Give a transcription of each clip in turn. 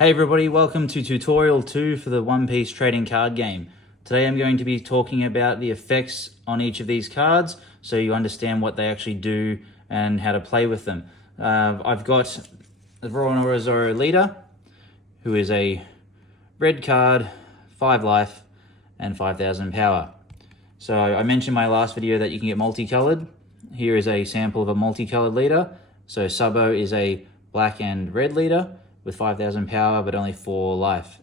Hey everybody, welcome to tutorial 2 for the One Piece trading card game. Today I'm going to be talking about the effects on each of these cards so you understand what they actually do and how to play with them. I've got the Zoro leader, who is a red card, 5 life and 5,000 power. So I mentioned in my last video that you can get multicolored. Here is a sample of a multicolored leader. So Sabo is a black and red leader with 5,000 power but only 4 life.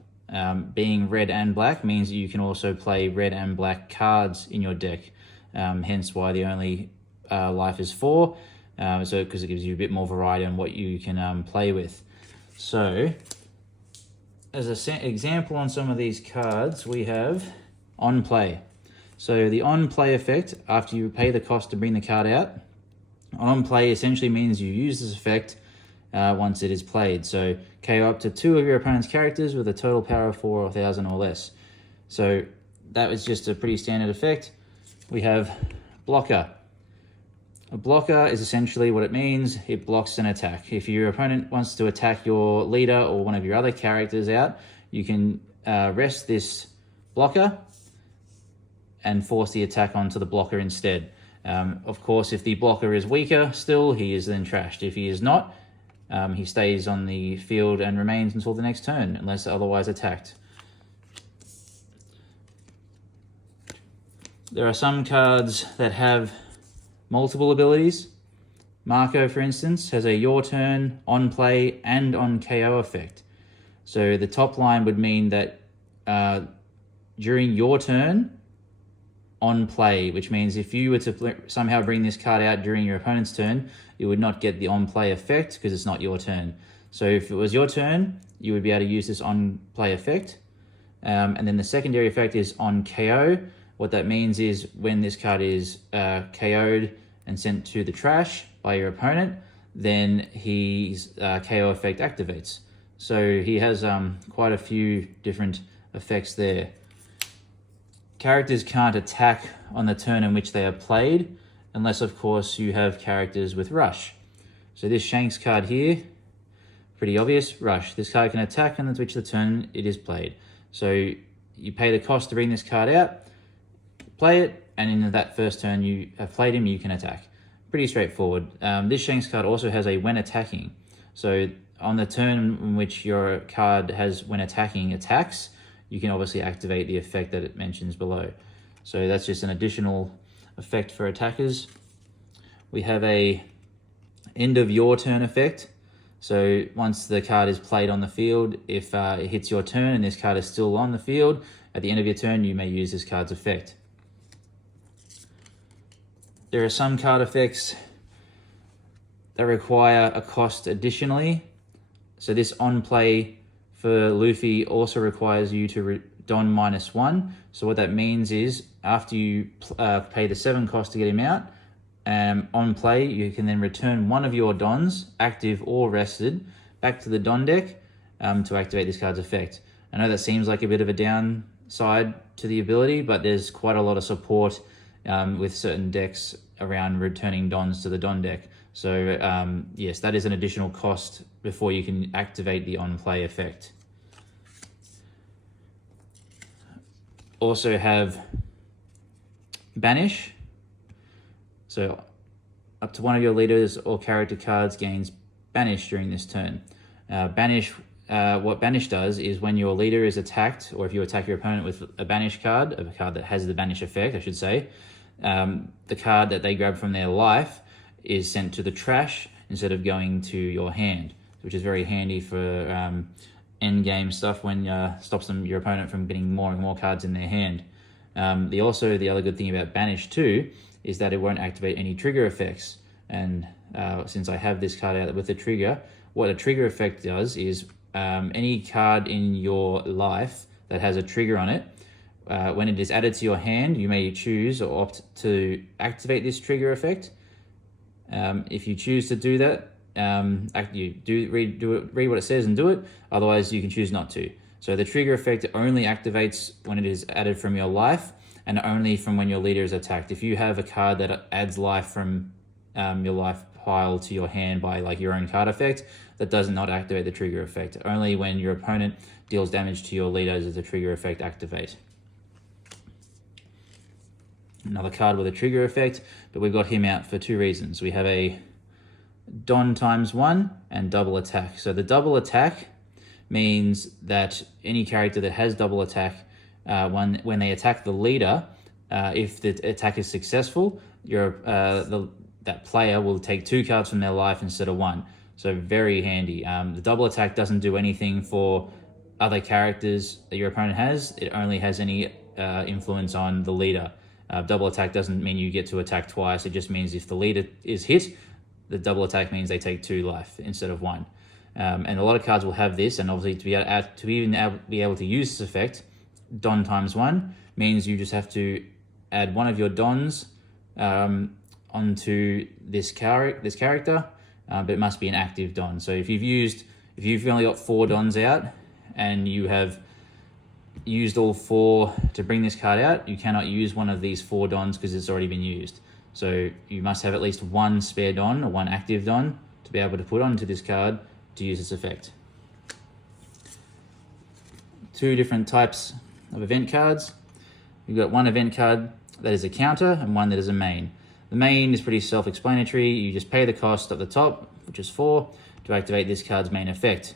Being red and black means you can also play red and black cards in your deck, hence why the only life is 4, because it gives you a bit more variety on what you can play with. So as an example on some of these cards, we have on play. So the on play effect, after you pay the cost to bring the card out, on play essentially means you use this effect once it is played. So KO up to 2 of your opponent's characters with a total power of 4,000 or less. So that was just a pretty standard effect. We have blocker. A blocker is essentially what it means. It blocks an attack. If your opponent wants to attack your leader or one of your other characters out, you can rest this blocker and force the attack onto the blocker instead. Of course, if the blocker is weaker still, he is then trashed. If he is not, he stays on the field and remains until the next turn, unless otherwise attacked. There are some cards that have multiple abilities. Marco, for instance, has a your turn, on play, and on KO effect. So the top line would mean that during your turn, on play, which means if you were to somehow bring this card out during your opponent's turn, you would not get the on play effect because it's not your turn. So if it was your turn, you would be able to use this on play effect. And then the secondary effect is on KO. What that means is when this card is KO'd and sent to the trash by your opponent, then his KO effect activates. So he has quite a few different effects there. Characters can't attack on the turn in which they are played, unless of course you have characters with rush. So this Shanks card here, pretty obvious, rush. This card can attack on which the turn it is played. So you pay the cost to bring this card out, play it, and in that first turn you have played him, you can attack. Pretty straightforward. This Shanks card also has a when attacking. So on the turn in which your card has when attacking attacks, you can obviously activate the effect that it mentions below. So that's just an additional effect for attackers. We have a end of your turn effect. So once the card is played on the field, if it hits your turn and this card is still on the field, at the end of your turn, you may use this card's effect. There are some card effects that require a cost additionally. So this on play for Luffy also requires you to don -1. So what that means is after you pay the 7 cost to get him out, on play, you can then return one of your dons, active or rested, back to the don deck to activate this card's effect. I know that seems like a bit of a downside to the ability, but there's quite a lot of support with certain decks around returning dons to the don deck. So yes, that is an additional cost before you can activate the on-play effect. Also have banish. So up to one of your leaders or character cards gains banish during this turn. What banish does is when your leader is attacked, or if you attack your opponent with a banish card, a card that has the banish effect, I should say, the card that they grab from their life is sent to the trash instead of going to your hand, which is very handy for end game stuff when stops your opponent from getting more and more cards in their hand. The other good thing about banish too is that it won't activate any trigger effects. And since I have this card out with the trigger, what a trigger effect does is any card in your life that has a trigger on it, when it is added to your hand, you may choose or opt to activate this trigger effect. If you choose to do that, read what it says and do it. Otherwise, you can choose not to. So the trigger effect only activates when it is added from your life, and only from when your leader is attacked. If you have a card that adds life from your life pile to your hand by like your own card effect, that does not activate the trigger effect. Only when your opponent deals damage to your leader does the trigger effect activate. Another card with a trigger effect, but we've got him out for two reasons. We have a Don ×1 and double attack. So the double attack means that any character that has double attack, when they attack the leader, if the attack is successful, that player will take 2 cards from their life instead of 1. So very handy. The double attack doesn't do anything for other characters that your opponent has. It only has any influence on the leader. Double attack doesn't mean you get to attack twice. It just means if the leader is hit, the double attack means they take 2 life instead of 1. And a lot of cards will have this, and obviously to be able to use this effect, Don ×1 means you just have to add one of your Dons onto this character, but it must be an active Don. So if you've only got 4 Dons out and you have used all 4 to bring this card out, you cannot use one of these 4 Dons because it's already been used. So you must have at least 1 spare Don or 1 active Don to be able to put onto this card to use this effect. 2 different types of event cards. You've got one event card that is a counter and one that is a main. The main is pretty self-explanatory. You just pay the cost at the top, which is 4, to activate this card's main effect.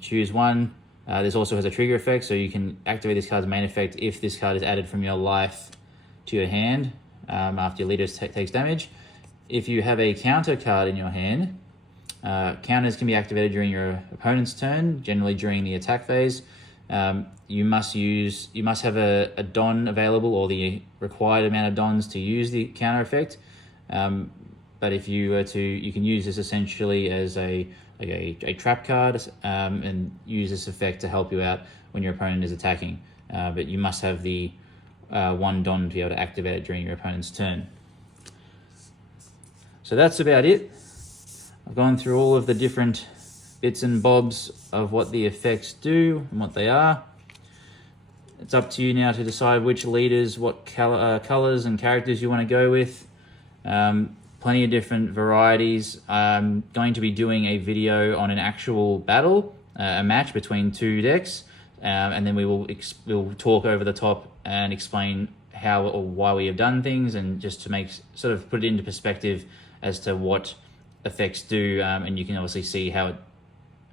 Choose one. This also has a trigger effect, so you can activate this card's main effect if this card is added from your life to your hand after your leader takes damage. If you have a counter card in your hand, counters can be activated during your opponent's turn, generally during the attack phase. You must have a Don available or the required amount of Dons to use the counter effect. But if you were to, you can use this essentially as a trap card and use this effect to help you out when your opponent is attacking. But you must have the 1 Don to be able to activate it during your opponent's turn. So that's about it. I've gone through all of the different bits and bobs of what the effects do and what they are. It's up to you now to decide which leaders, what colors and characters you want to go with. Plenty of different varieties. I'm going to be doing a video on an actual battle, a match between 2 decks, and then we'll talk over the top and explain how or why we have done things, and just to put it into perspective as to what effects do, and you can obviously see how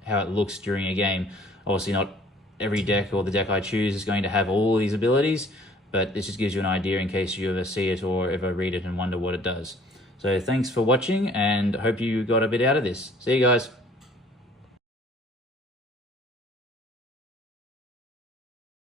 it looks during a game. Obviously not every deck or the deck I choose is going to have all these abilities, but this just gives you an idea in case you ever see it or ever read it and wonder what it does. So thanks for watching, and I hope you got a bit out of this. See you guys.